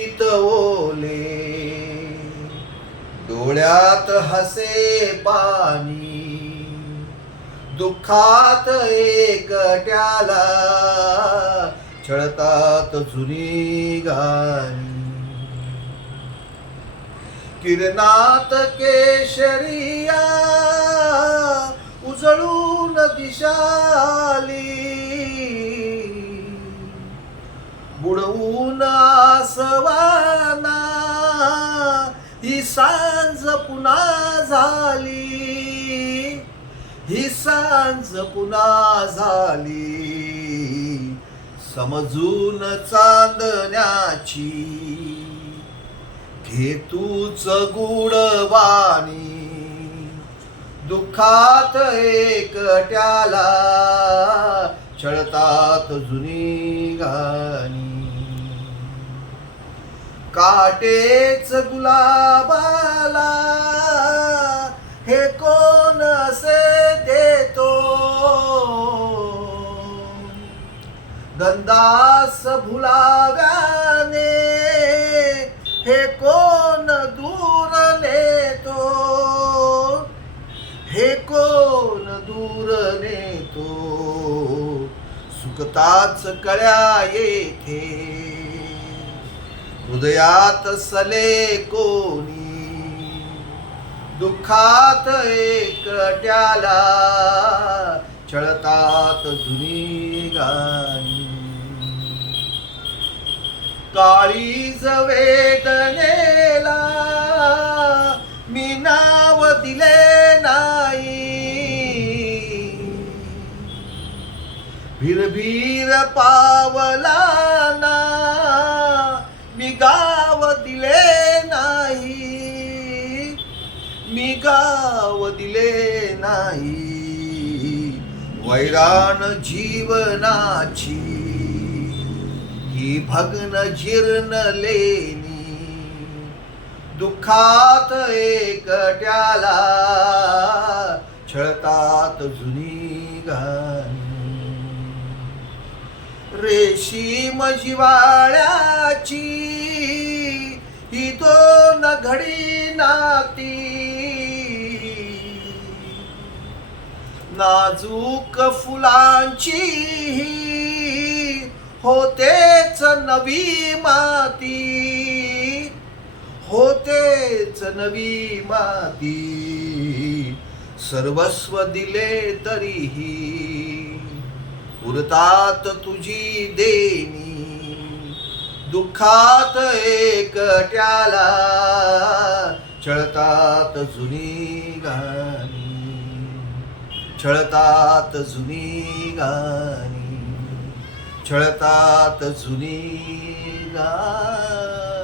गीत ओले. डोळ्यात हसे पाणी. दुःखात एकट्याला छळतात जुनी गाणी. किरणात केशरिया उजळून दिशाली. आसवाना ही सांज पुन्हा झाली. ही सांज पुन्हा झाली. समजून चांदण्याची घेतूच गुडवाणी दुःखात एकट्याला छळतात जुनी गाणी. काटेच गुलाबाला. हे कोण असे देतो? गंदास भुलाव्याने हे कोण दूर नेतो? हे कोण दूर नेतो? सुखताच कळ्या येथे. हृदयात सले कोणी दुःखात एकट्याला छळतात जुनी गाणी. काळीज वेदनेला मी नाव दिले नाही. भिरभीर पावलाना ना मी गाव दिले नाही. वैराण जीवनाची ही भग्न जीर्ण लेनी दुःखात एकट्याला छळतात जुनी गाणी. रेशीम जिवाळ्याची ही तो न घडी नाती. नाजूक फुलांची होतेच नवी माती. होतेच नवी माती. सर्वस्व दिले तरीही. उरतात तुझी देणी. दुःखात एकट्याला चळतात जुनी गाणी. छळतात जुनी गाणी छळतात जुनी गाणी.